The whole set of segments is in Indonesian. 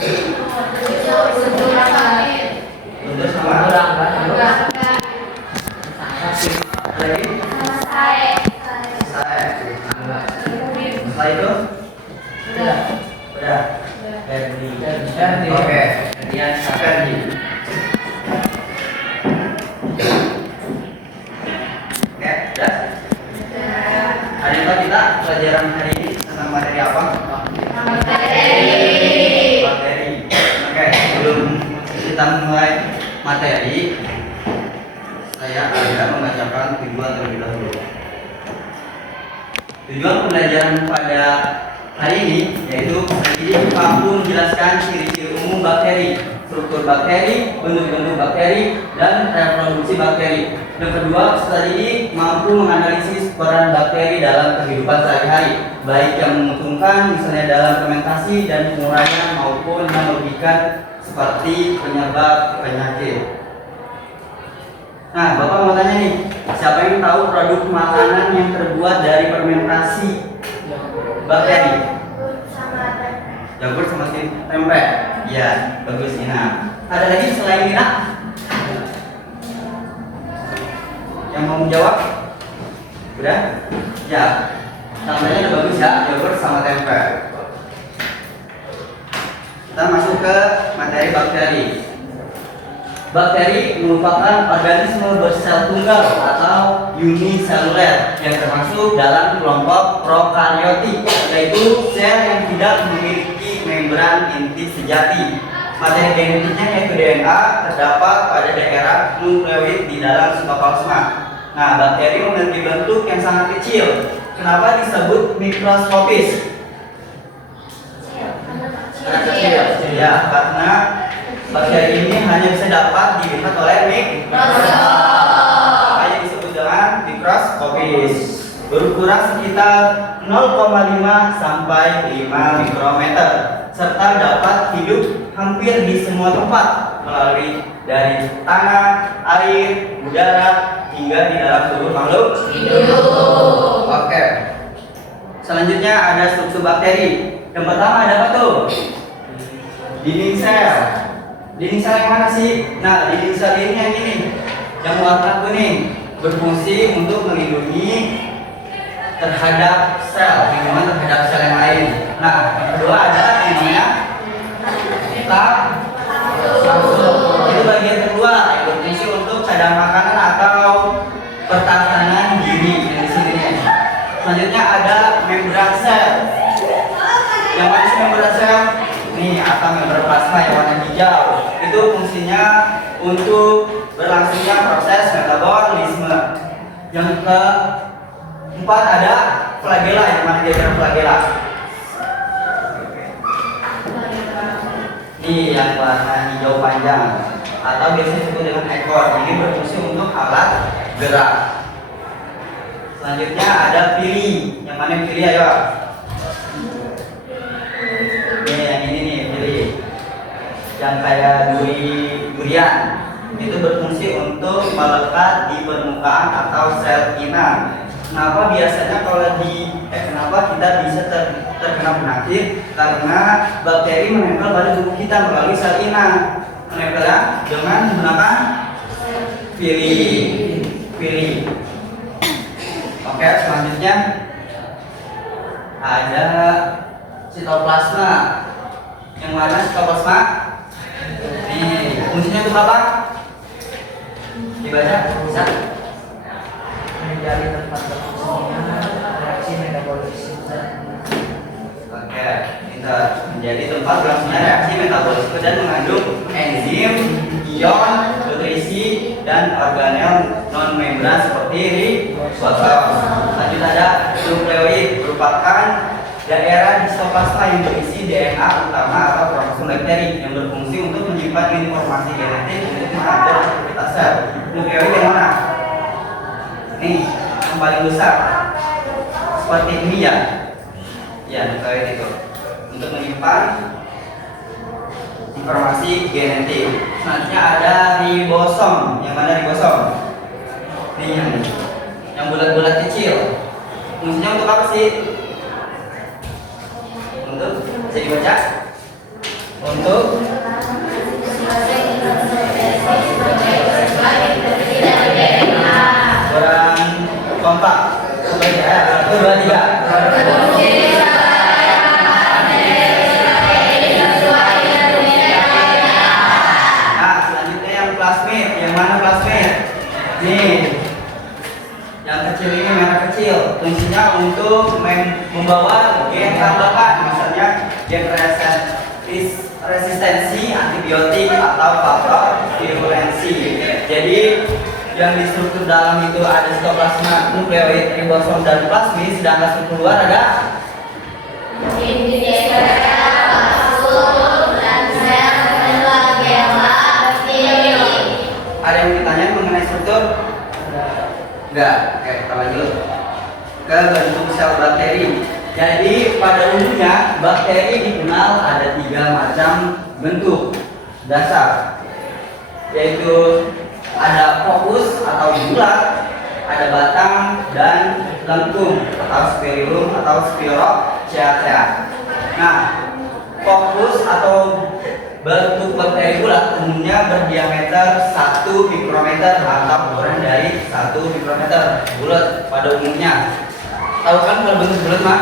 Tujuh sama kurang kan? Selesai. Setelah itu? Udah. Ferdi. Oke. Kemudian Ferdi. Oke, udah. Hari ini kita pelajaran hari ini tentang materi apa? Materi. Oke, sebelum kita mulai materi, saya ada membacakan tujuan terlebih dahulu. Tujuan pembelajaran pada hari ini yaitu pendidik mampu menjelaskan ciri-ciri umum bakteri, struktur bakteri, bentuk-bentuk bakteri, dan reproduksi bakteri. Yang kedua, peserta didik mampu menganalisis peran bakteri dalam kehidupan sehari-hari, baik yang menguntungkan misalnya dalam fermentasi dan penguraian maupun yang merugikan seperti penyebab penyakit. Nah, Bapak mau tanya nih, siapa yang tahu produk makanan yang terbuat dari fermentasi bakteri? Yogurt sama tempe. Iya, bagus Ina. Ada lagi selain Ina? Yang mau menjawab? Udah? Ya. Contohnya udah bagus ya, yogurt sama tempe. Kita masuk ke materi bakteri. Bakteri merupakan organisme bersel tunggal atau uniseluler yang termasuk dalam kelompok prokaryotik, yaitu sel yang tidak memiliki membran inti sejati. Materi genetiknya yaitu DNA terdapat pada daerah nukleoid di dalam sitoplasma. Nah, bakteri memiliki bentuk yang sangat kecil. Kenapa disebut mikroskopis? Karena kecil. Ya, karena bakteri ini hanya bisa dapat dilihat oleh mikroskop. Makanya disebut dengan mikroskopis. Berukuran sekitar 0,5 sampai 5 mikrometer serta dapat hidup hampir di semua tempat melalui dari tanah, air, udara hingga di dalam tubuh makhluk hidup. Oke. Selanjutnya ada struktur bakteri. Yang pertama ada apa tuh? Dinding sel. Dinding sel yang mana sih? Nah, dinding sel ini yang ini, yang warna kuning, berfungsi untuk melindungi terhadap sel, lindungan terhadap sel yang lain. Nah, yang kedua ada yang namanya kapsul. Itu bagian kedua yang berfungsi untuk cadangan makanan atau pertahanan diri di sini. Selanjutnya ada membran sel. Yang mana sih membran sel? Nih, atau membran plasma yang warna hijau. Itu fungsinya untuk berlangsungnya proses metabolisme. Yang keempat ada flagela, yang mana diagram flagela. Ini yang warna hijau panjang atau biasanya disebut dengan ekor. Ini berfungsi untuk alat gerak. Selanjutnya ada pili. Yang mana pili, ayo? Yang ini nih, pilih yang kayak durian. Itu berfungsi untuk melekat di permukaan atau sel inang. Kenapa biasanya kenapa kita bisa terkena penyakit? Karena bakteri menempel pada tubuh kita melalui sel inang. Menempel dengan menggunakan pili. Oke, selanjutnya ada sitoplasma. Yang mana sitoplasma? Nih, fungsinya itu apa? Dibaca bisa? Menjadi tempat berfungsinya reaksi metabolisme. Oke, kita menjadi tempat berfungsinya reaksi metabolisme dan mengandung enzim, ion, nutrisi, dan organel non membran seperti ribosom. Lanjut ada nukleoid, merupakan daerah di sitoplasma yang berisi DNA utama atau kromosum bakteri yang berfungsi untuk menyimpan informasi genetik untuk mengatur aktivitas sel. Nukleoid yang mana? Nih, yang paling besar. Seperti ini ya. Ya, nukleoid itu untuk menyimpan informasi genetik. Selanjutnya ada ribosom. Yang mana ribosom? Ini yang bulat-bulat kecil. Fungsinya untuk apa sih? Untuk bisa dibaca? untuk kurang kompak. Satu, dua, tiga. Nah, selanjutnya yang plasmid. Yang mana plasmid? Nih, yang kecil ini merah kecil. Fungsinya untuk membawa gen tambahan, misalnya gen resistensi antibiotik atau faktor virulensi. Jadi yang di struktur dalam itu ada sitoplasma, nukleoid, ribosom, dan plasmid, sedangkan struktur luar ada ada yang ditanya mengenai struktur? Enggak. Oke, kita lanjut ke bentuk sel bakteri. Jadi pada umumnya bakteri dikenal ada 3 macam bentuk dasar, yaitu ada fokus atau bulat, ada batang, dan lengkung atau spirulum atau spirocea. Nah, fokus atau bentuk bakteri bulat umumnya berdiameter 1 mikrometer atau kurang dari 1 mikrometer. Bulat pada umumnya. Tahu kan kalau bentuk bulat mah?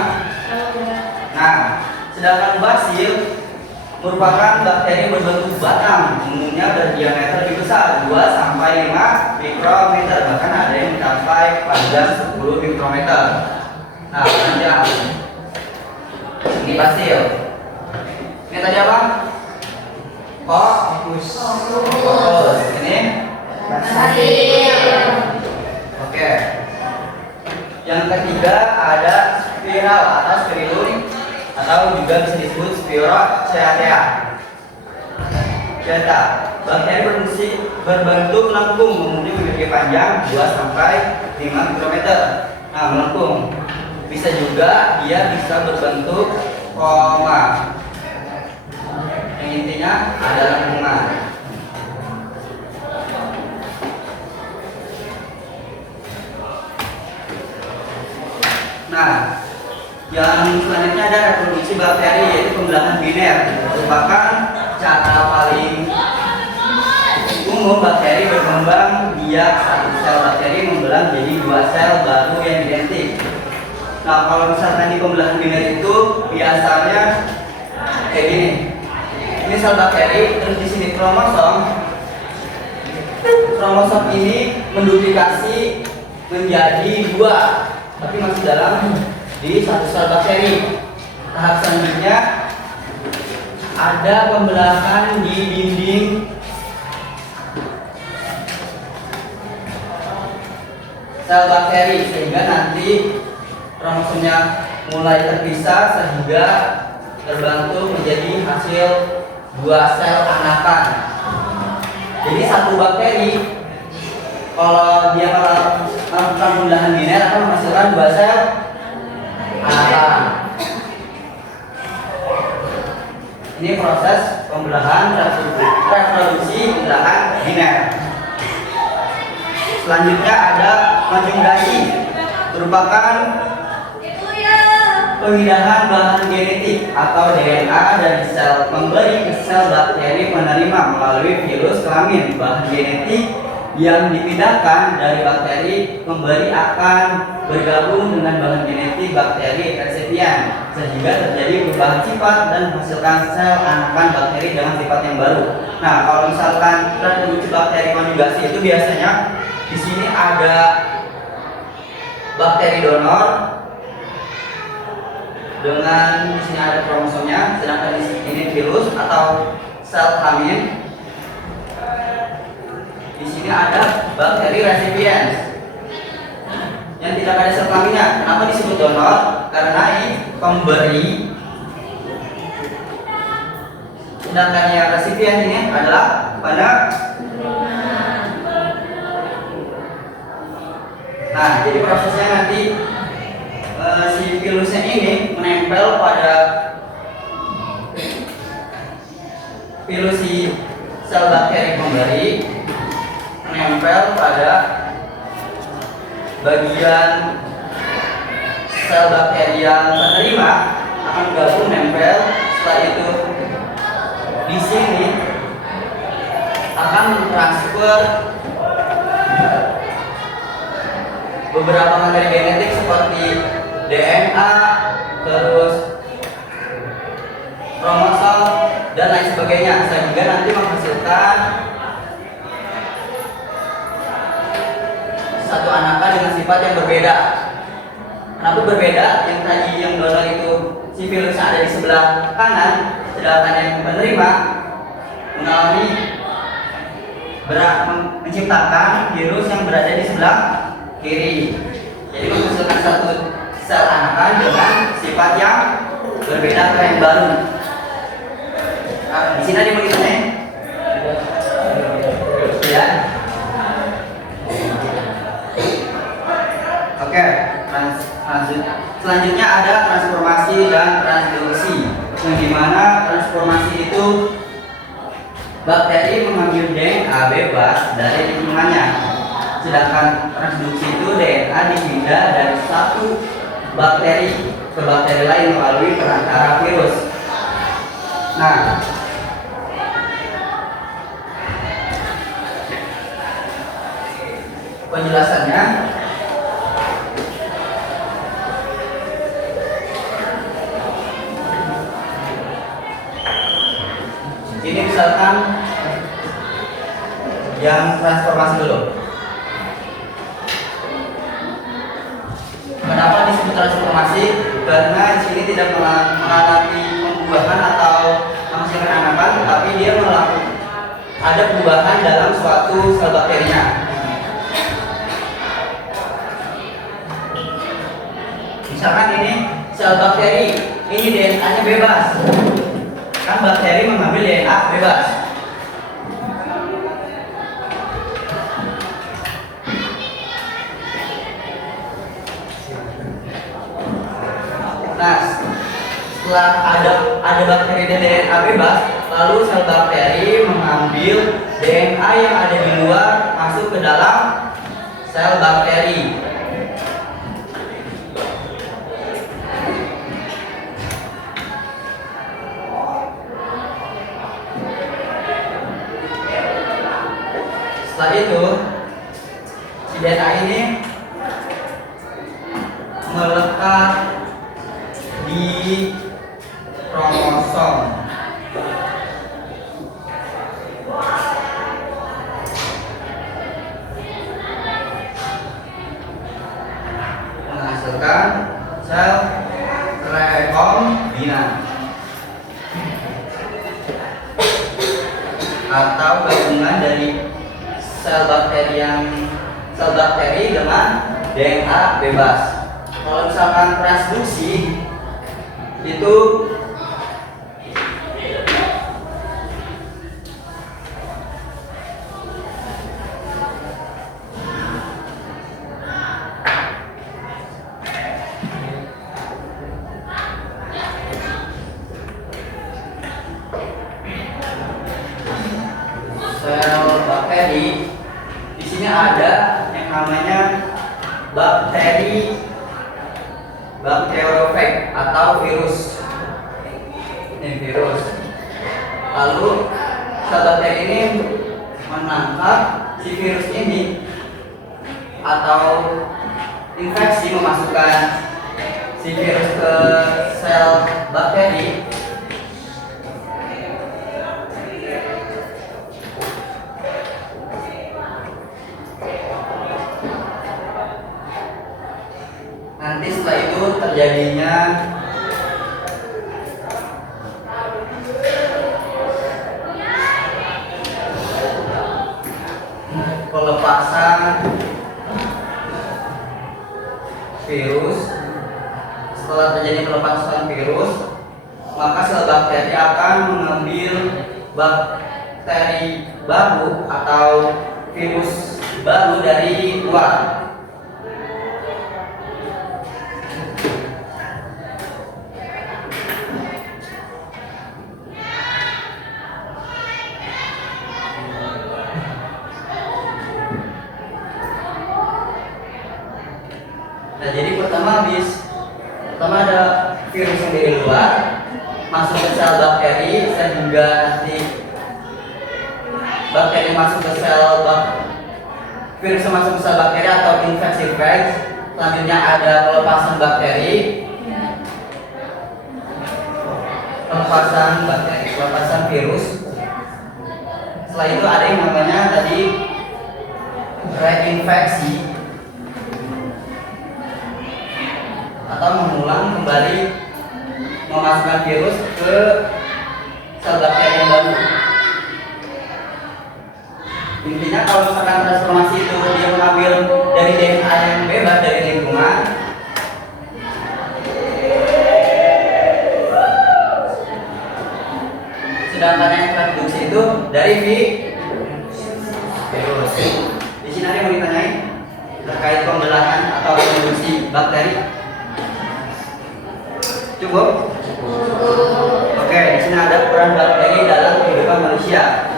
Nah, sedangkan basil merupakan bakteri berbentuk batang, umumnya berdiameter lebih besar 2 sampai 5 mikrometer, bahkan ada yang mencapai panjang 10 mikrometer. Nah, panjang. Ini basil. Ini tadi apa? Fokus. Ini basil. Oke. Yang ketiga ada spiral atau spirulum atau juga bisa disebut spirocea. Data bakteri berbentuk melengkung, umumnya memiliki panjang 2 sampai 5 mikrometer. Nah, melengkung. Bisa juga dia bisa berbentuk koma. Yang intinya ada lengkungan. Nah, yang selanjutnya ada reproduksi bakteri, yaitu pembelahan biner. Merupakan cara paling umum bakteri berkembang biak satu sel bakteri membelah menjadi 2 sel baru yang identik. Nah, kalau misalkan di pembelahan biner itu biasanya kayak gini. Ini sel bakteri, terus di sini kromosom. Kromosom ini menduplikasi menjadi 2, tapi masih dalam di satu sel bakteri. Tahap selanjutnya ada pembelahan di dinding sel bakteri, sehingga nanti kromosomnya mulai terpisah sehingga terbentuk menjadi hasil 2 sel anakan. Jadi satu bakteri kalau dia melakukan pembelahan biner akan menghasilkan 2 sel anakan. Ini proses pembelahan reproduksi pembelahan biner. Selanjutnya ada konjugasi, merupakan pemindahan bahan genetik atau DNA dari sel pemberi ke sel bakteri penerima melalui virus kelamin. Bahan genetik yang dipindahkan dari bakteri pemberi akan bergabung dengan bahan genetik bakteri resipien, sehingga terjadi perubahan sifat dan menghasilkan sel anakan bakteri dengan sifat yang baru. Nah, kalau misalkan reproduksi bakteri konjugasi itu biasanya di sini ada bakteri donor dengan di sini ada kromosomnya, sedangkan di sini virus atau sel kelamin. Di sini ada bakteri resipiens yang tidak ada sel kelaminnya. Kenapa disebut donor? Karena ini pemberi, sedangkan yang resipien ini adalah pada. Nah, jadi prosesnya nanti si virusnya ini menempel pada virus si sel bakteri pemberi, menempel pada bagian sel bakteri yang penerima, akan gabung nempel. Setelah itu di sini akan mentransfer beberapa materi genetik seperti DNA, terus kromosom dan lain sebagainya, sehingga nanti menghasilkan satu anakan dengan sifat yang berbeda. Kenapa berbeda? Yang tadi yang donor itu si virus yang ada di sebelah kanan, sedangkan yang penerima mengalami menciptakan virus yang berada di sebelah kiri. Jadi menghasilkan satu sel anakan dengan sifat yang berbeda atau yang baru. Nah, di sini ada begini ya. Oke, selanjutnya ada transformasi dan transduksi, yang dimana transformasi itu bakteri mengambil DNA bebas dari lingkungannya, sedangkan transduksi itu DNA dipindah dari satu bakteri ke bakteri lain melalui perantara virus. Nah, penjelasannya ini, misalkan yang transformasi dulu. Kenapa disebut transformasi? Karena di sini tidak mengalami pembuahan atau menghasilkan anakan, tetapi dia melakukan ada perubahan dalam suatu sel bakterinya. Misalkan ini sel bakteri, ini DNA-nya bebas. Kan bakteri mengambil DNA bebas. Nah, setelah ada bakteri dan DNA bebas, lalu sel bakteri mengambil DNA yang ada di luar masuk ke dalam sel bakteri. Setelah itu, si DNA ini melekat di kromosom. Menghasilkan sel rekombinan atau gabungan dari sel bakteri dengan DNA bebas. Kalau misalkan transduksi itu sel bakteri, di sini ada yang namanya bakteriofag atau virus. Ini virus. Lalu sel bakteri ini menangkap si virus ini atau infeksi, memasukkan si virus ke sel bakteri. Nanti setelah itu terjadinya pelepasan virus. Setelah terjadi pelepasan virus, maka sel bakteri akan mengambil bakteri baru atau virus baru dari luar. Nah, jadi pertama ada virus yang dari luar masuk ke sel bakteri sehingga nanti bakteri masuk ke sel virus masuk ke sel bakteri atau infeksi virus. Selanjutnya ada pelepasan bakteri, pelepasan virus. Setelah itu ada yang namanya tadi reinfeksi atau mengulang kembali memasukkan virus ke sel bakteri yang baru. Intinya kalau misalkan transformasi itu dia mengambil dari DNA yang bebas dari lingkungan, sedangkan yang reproduksi itu dari virus. Di sini ada yang mau ditanyain terkait pembelahan atau reproduksi bakteri? Cukup? Oke, di sini ada peran bakteri dalam kehidupan manusia.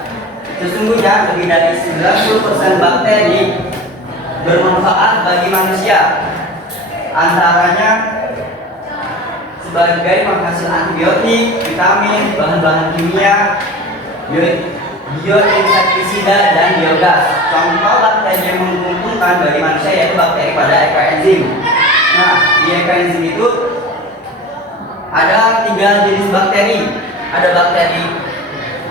Sesungguhnya lebih dari 90% bakteri bermanfaat bagi manusia. Antaranya sebagai penghasil antibiotik, vitamin, bahan-bahan kimia, bioinsektisida, dan biogas. Contoh bakteri yang menguntungkan bagi manusia yaitu bakteri pada ekoenzim. Nah, di ekoenzim itu ada 3 jenis bakteri. Ada bakteri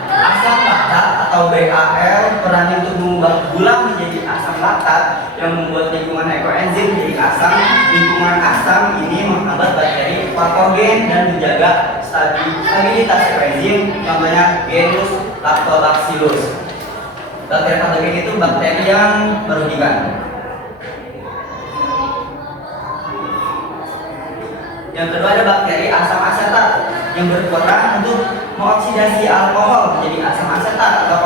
asam laktat atau BAL, perannya untuk mengubah gula menjadi asam laktat yang membuat lingkungan ekoenzim jadi asam. Lingkungan asam ini menghambat bakteri patogen dan menjaga stabilitas ekoenzim. Contohnya genus Lactobacillus. Bakteri patogen itu bakteri yang merugikan. Yang kedua ada bakteri asam asetat yang berperan untuk mengoksidasi alkohol menjadi asam asetat atau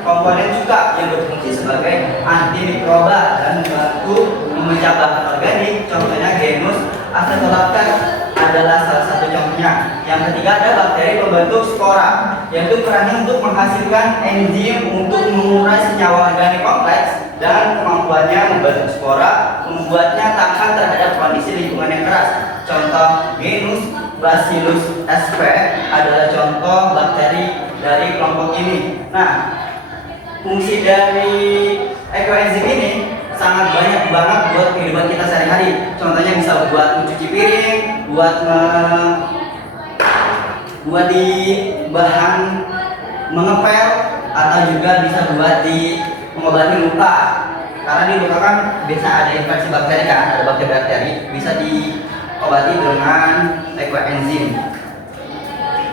komponen cuka yang berfungsi sebagai antimikroba dan membantu memecah bahan organik. Contohnya genus Acetolacta adalah salah satu contohnya. Yang ketiga ada bakteri pembentuk spora, yaitu perannya untuk menghasilkan enzim untuk mengurai senyawa organik kompleks dan kemampuannya membentuk spora membuatnya tahan terhadap kondisi lingkungan yang keras. Contoh genus Bacillus sp adalah contoh bakteri dari kelompok ini. Nah, fungsi dari ekoenzim ini sangat banyak banget buat kehidupan kita sehari-hari. Contohnya bisa buat mencuci piring, buat di bahan mengepel, atau juga bisa buat di mengobati luka. Karena di luka kan biasa ada infeksi bakteri kan, ada bakteri-bakteri, bisa diobati dengan ekoenzim.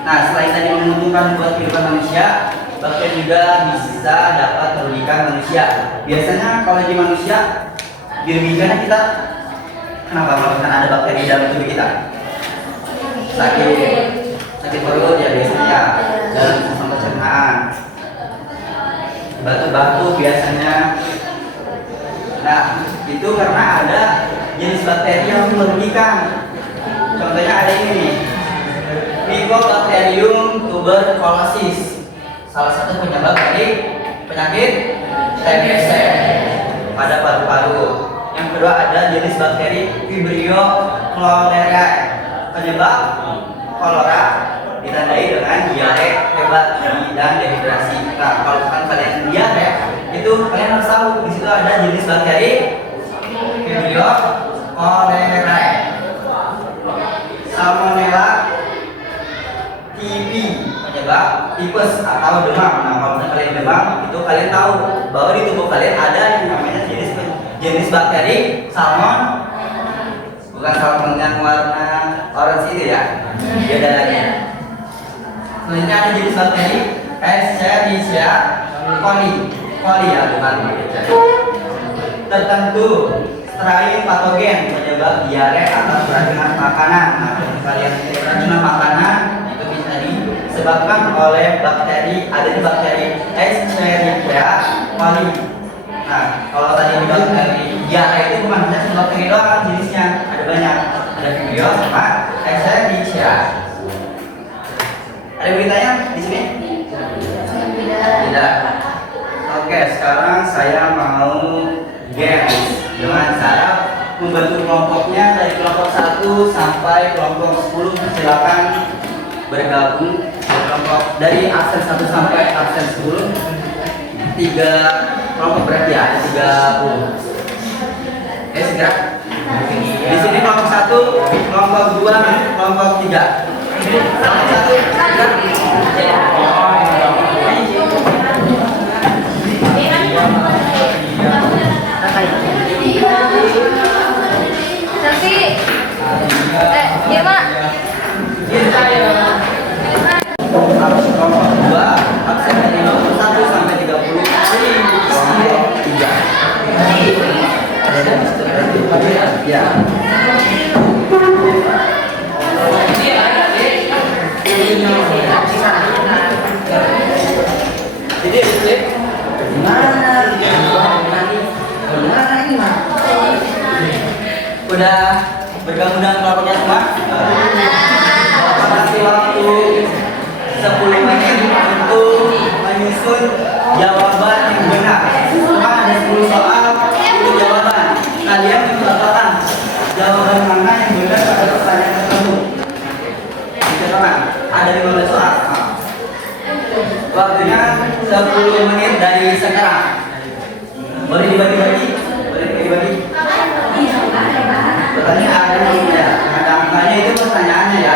Nah, selain tadi menguntungkan buat kehidupan manusia, bakteri juga bisa dapat merugikan manusia. Biasanya kalau di manusia dirugikannya kita kenapa? Karena ada bakteri dalam tubuh kita. Sakit perut ya biasanya, dalam sistem pencernaan, batuk-batuk biasanya. Nah, itu karena ada jenis bakteri yang merugikan. Contohnya ada ini nih, Mycobacterium tuberculosis, salah satu penyebab dari penyakit TBC pada paru-paru. Yang kedua ada jenis bakteri Vibrio cholerae, penyebab kolera ditandai dengan diare hebat dan dehidrasi. Nah, kalau kalian diare itu kalian harus tahu di situ ada jenis bakteri Vibrio cholerae. Salmonella TB, penyebab tipes atau demam. Nah, kalau kalian demam, itu kalian tahu bahwa di tubuh kalian ada yang namanya jenis bakteri salmon, bukan salmon yang warna orange itu ya, beda lagi. Selanjutnya ada jenis bakteri Escherichia coli ya, bukan tertentu strain patogen penyebab diare atau keracunan makanan. Nah, kalian keracunan makanan itu bisa disebabkan oleh bakteri, adanya bakteri Escherichia coli. Nah, kalau tadi bakteri diare itu bukan hanya satu bakteri doang jenisnya, ada banyak, ada Vibrio sama Escherichia. Ada beritanya di sini? Tidak. Oke, sekarang saya mau games dengan cara membentuk kelompoknya dari kelompok 1 sampai kelompok 10. Silakan bergabung kelompok dari absen 1 sampai absen 10, 3 kelompok berarti ya, 30. Segera. Di sini kelompok 1, kelompok 2, kelompok 3. Kelompok 1, kelompok 2, absen dari nomor 1 sampai 30, kelompok 3. Ya. Jadi udah bergabung dengan kelompoknya semua? Bapak kasih waktu 10 menit untuk menyusun jawaban yang benar. Cuma ada 10 soal, 10 jawaban. Kalian menentukan jawaban mana yang benar pada pertanyaan tertentu. Dicontohkan, ada 15 soal. Waktunya 10 menit dari sekarang. Boleh dibagi-bagi? Boleh dibagi-bagi? Pertanyaan ya, ada angkanya itu pertanyaannya ya.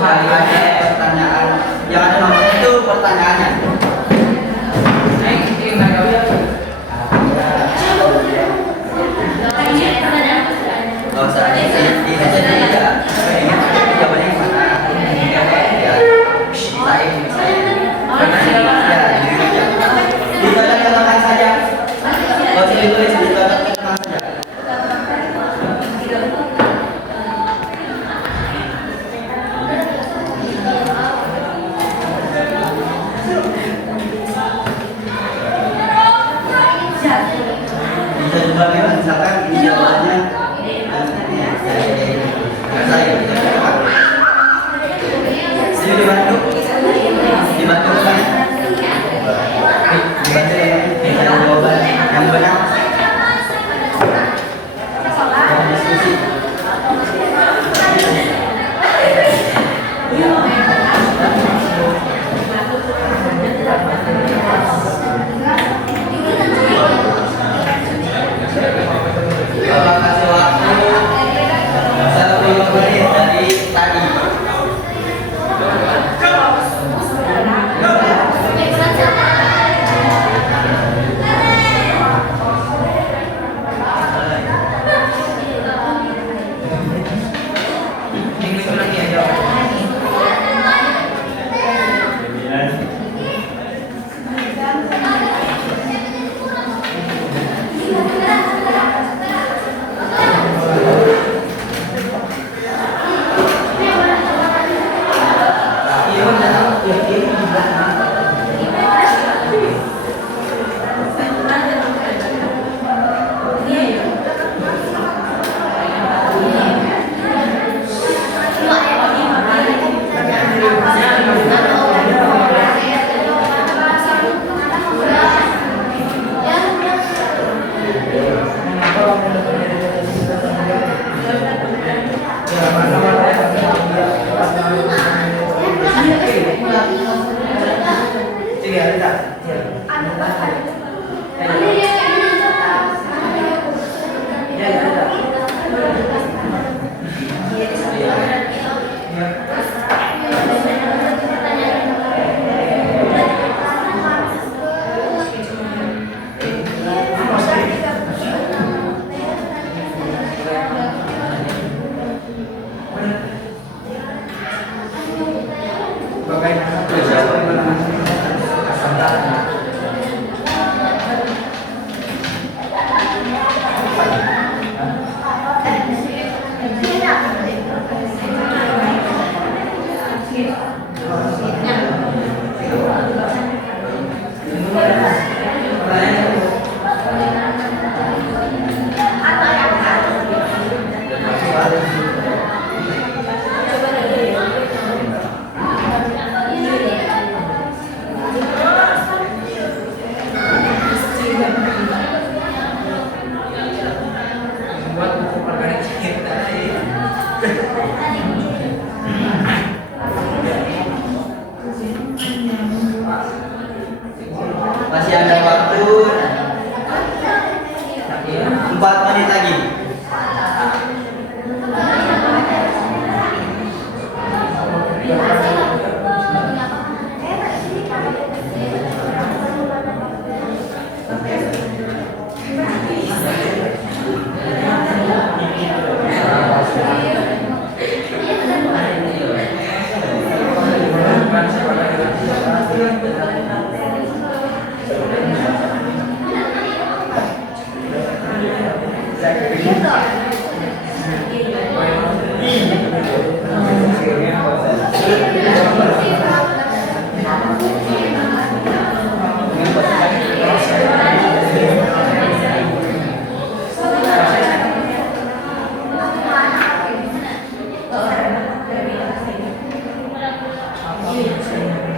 Ada pertanyaan yang ada nomornya itu pertanyaannya. Gak usah ini saja ya. Jawabannya yang mana? Ya, dicontohkan saja. Gak usah ditulis, dicontohkan saja. Bisa juga memang misalkan ini jawabannya saya dibantu kan dibantu dengan jawaban yang benar yang diskusi. Bapak kasih waktu 10 menit dari tadi.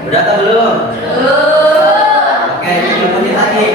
Udah atau belum? Belum. Oke, diikuti lagi.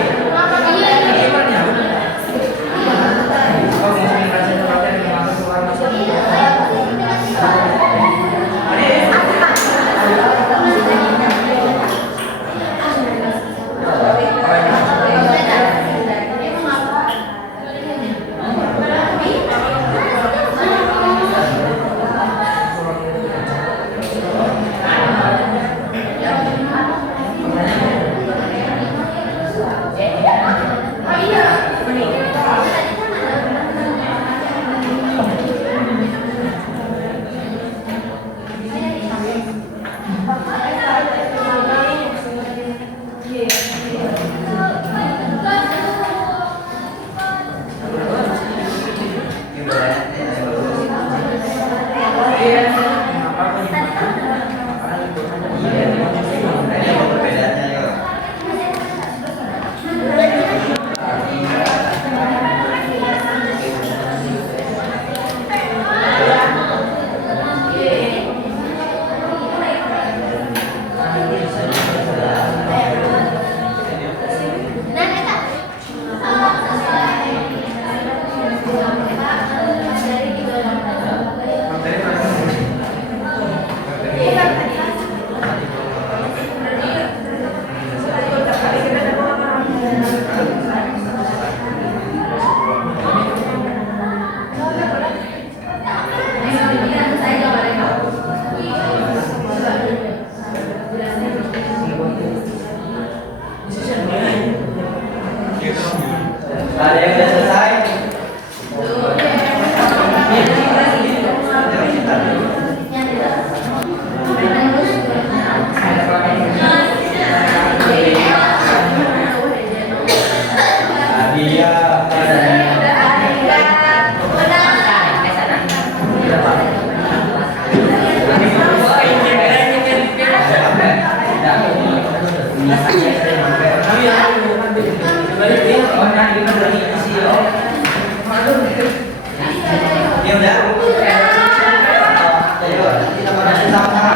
Ada yang sudah selesai? Ya udah. Ayo kita masuk sama-sama.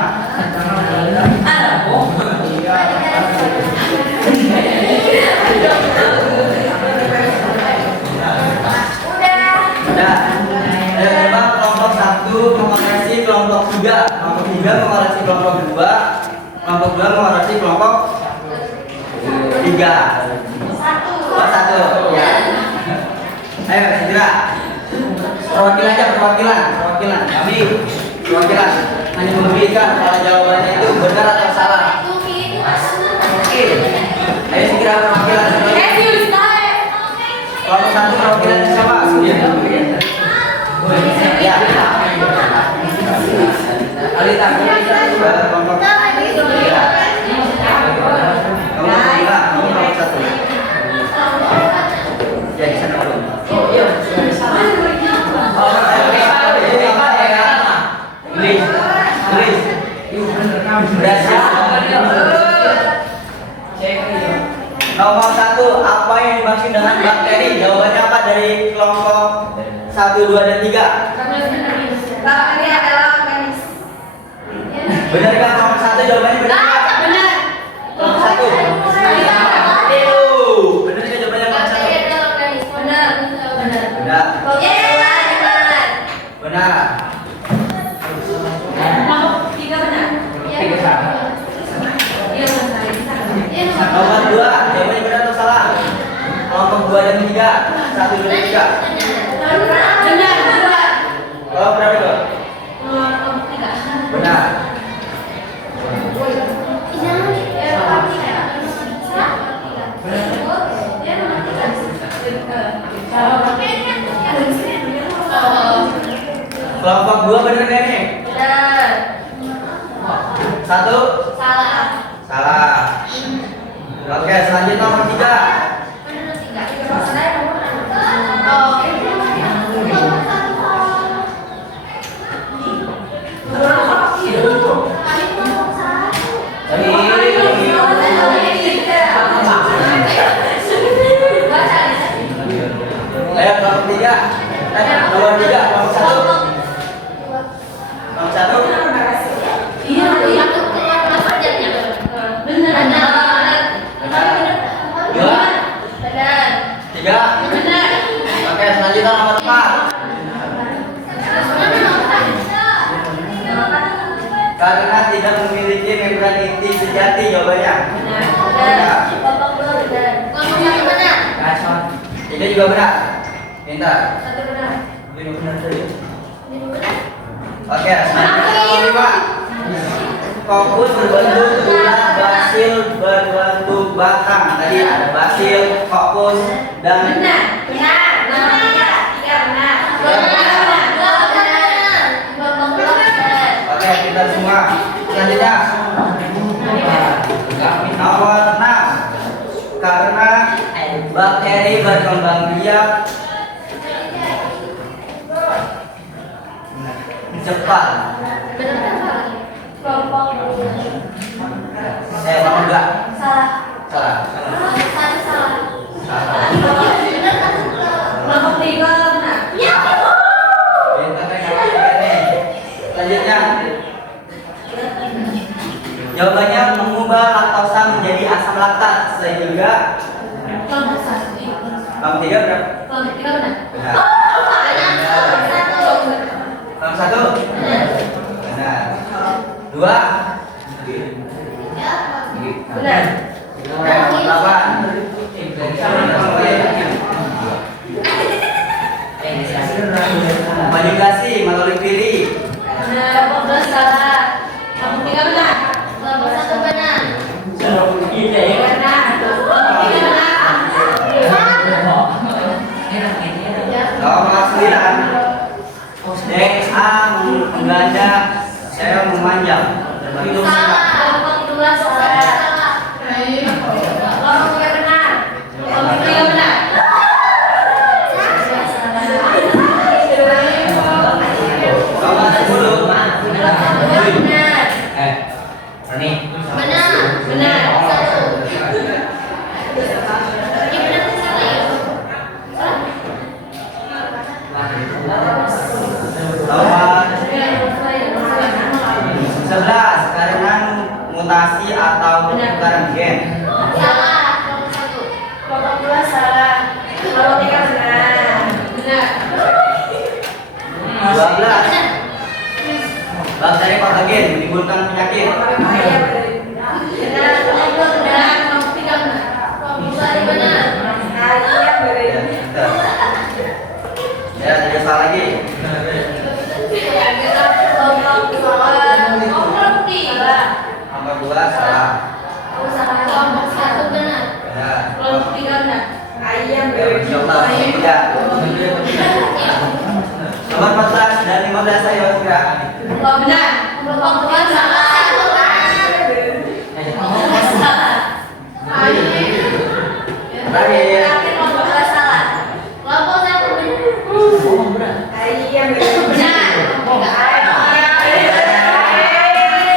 Udah. Ayo coba kelompok 1 mengoreksi kelompok 3, kelompok 3 mengoreksi kelompok 2, kelompok 2 mengoreksi kelompok 3. Satu. Ya. Ayo segera. Perwakilan. Kami perwakilan hanya memberikan kalau jawabannya itu benar atau salah. Oke. Ayo segera perwakilan. Kelompok 1 perwakilan siapa? Ya. Alita. Kelompok 3. Kelompok 1. Ya, di sana dulu. Nomor 1, apa yang dimaksud dengan bakteri? Jawabannya apa dari kelompok 1, 2, dan 3? Bakteri adalah organisme. Benar kan nomor 1 jawabannya benar? Benar. Nomor 1. Benar kan jawabannya nomor 1? Bakteri adalah organisme. Benar. Benar. Benar. Nomor 3 benar. Nomor 2, jawabannya benar atau salah? Kelompok 2 dan 3. 1, 2, dan 3. Benar. Oh, berapa itu? Benar. Kelompok 2 benar kan nih? Benar. 1 Salah. salah. Oke, selanjutnya nomor 3. Ayo kelompok 3. Nomor 3, kelompok 1. Nomor 1. Iya, pikiran inti sejati jawabannya. Benar. Benar. Kelompok 2 benar. Kelompok 1 benar. Ini juga benar. Pintar. 1 benar. Ini benar tadi. Ini benar. Oke, selanjutnya nomor 5. Fokus berbentuk bulat, basil berbentuk batang. Tadi ada basil, fokus, dan Benar. Benar. Nomor 3 benar. Benar. Kelompok 2 benar. oke, kita semua. Selanjutnya nomor 6. Karena bakteri berkembang biak cepat. Benar. Kelompok 2. Nomor 2. Salah. Salah. Satu salah. Salah. Kelompok 3 benar. Ya. Pintar nih, nomor 3 nih. Selanjutnya jawabannya mengubah laktosa menjadi asam laktat sehingga Kelompok 1. nomor 3 berapa? Kelompok 3 benar. Benar. Kelompok 1. Nomor 1 Benar. benar. 2 Benar. nomor 8 manipulasi melalui pilih. Benar. Kelompok 2 salah. Kelompok 3 benar. Kelompok 1 benar. Benar. Kelompok 3 benar. Nomor 9 DNA mengganda sel memanjang berbentuk Salah. Kelompok 2 salah. Kelompok 3 benar. Kelompok 3 benar. nomor 10 Benar. Benar. Benar. Satu. Ini benar atau salah ya? nomor 11 karena mutasi atau pertukaran gen. Salah. Kelompok 1. Kelompok 2 salah. Kelompok 3 benar. Benar. 12 bakteri patogen menimbulkan penyakit. Benar. Kelompok 2 benar. Kelompok 3 benar. Kelompok 2 benar. Ya, tidak salah lagi. Kelompok 2. Kelompok 3. Nomor 2 salah. Kelompok 1 benar. Ya. Kelompok 3 benar. Coba tidak. Nomor 14 dan 15 ayo segera. Kelompok benar. Kelompok 2 salah. Kelompok salah. Terakhir. Kelompok 2 salah. Kelompok 1 benar. Benar.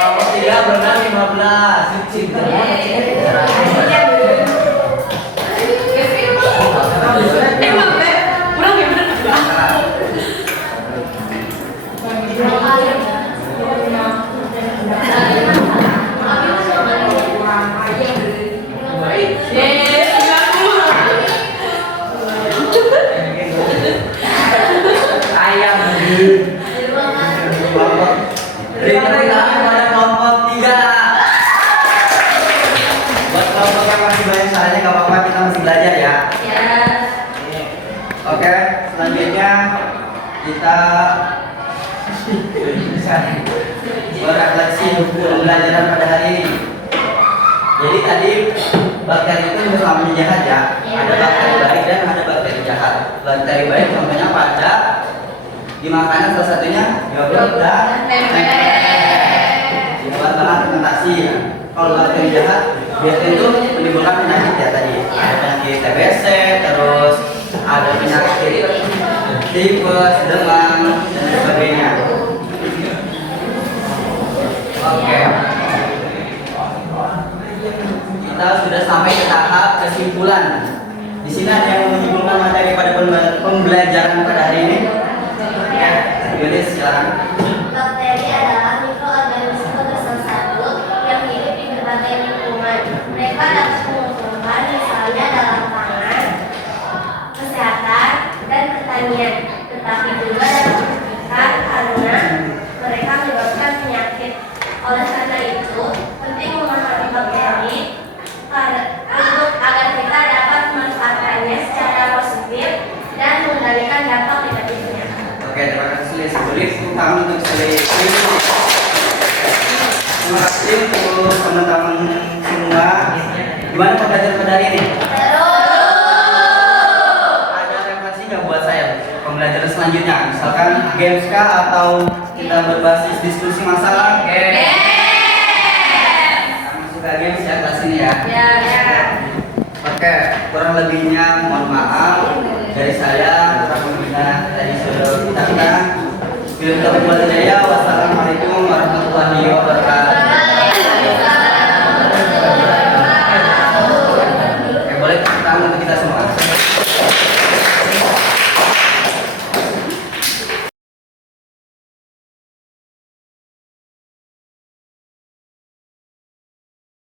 Nomor 3 benar 15. Ayam. Kelompok. Beri tepuk tangan pada kelompok 3. Buat kelompok yang masih banyak salahnya gak apa-apa, kita masih belajar ya. Oke, selanjutnya kita berefleksi pembelajaran pada hari ini. Jadi tadi bakteri itu tidak selamanya jahat ya. Ada bakteri baik dan ada bakteri jahat. Bakteri baik contohnya pada di makanan salah satunya yogurt dan tempe. Bahan fermentasi. Kalau bakteri jahat biasanya itu menimbulkan penyakit ya tadi. Ada penyakit TBC, terus ada penyakit tipes, demam dan sebagainya. Oke. Kita sudah sampai ke tahap kesimpulan. Di sini ada yang menyimpulkan materi pada pembelajaran pada hari ini. Ya, Yunis silakan. Bakteri adalah mikroorganisme bersensatur yang hidup di berbagai lingkungan. Mereka dapat menguntungkan misalnya dalam pangan, kesehatan, dan pertanian. Tetapi juga dapat merugikan karena mereka menyebabkan penyakit. Oleh karena itu, penting Gimana pembelajaran pada hari ini? Seru. Ada referensi nggak buat saya pembelajaran selanjutnya? Misalkan games kah atau kita berbasis diskusi masalah? Kamu suka games ya kelas ini ya? Oke, kurang lebihnya mohon maaf dari saya, kurang lebihnya tadi sudah kita. Wassalamualaikum warahmatullahi wabarakatuh.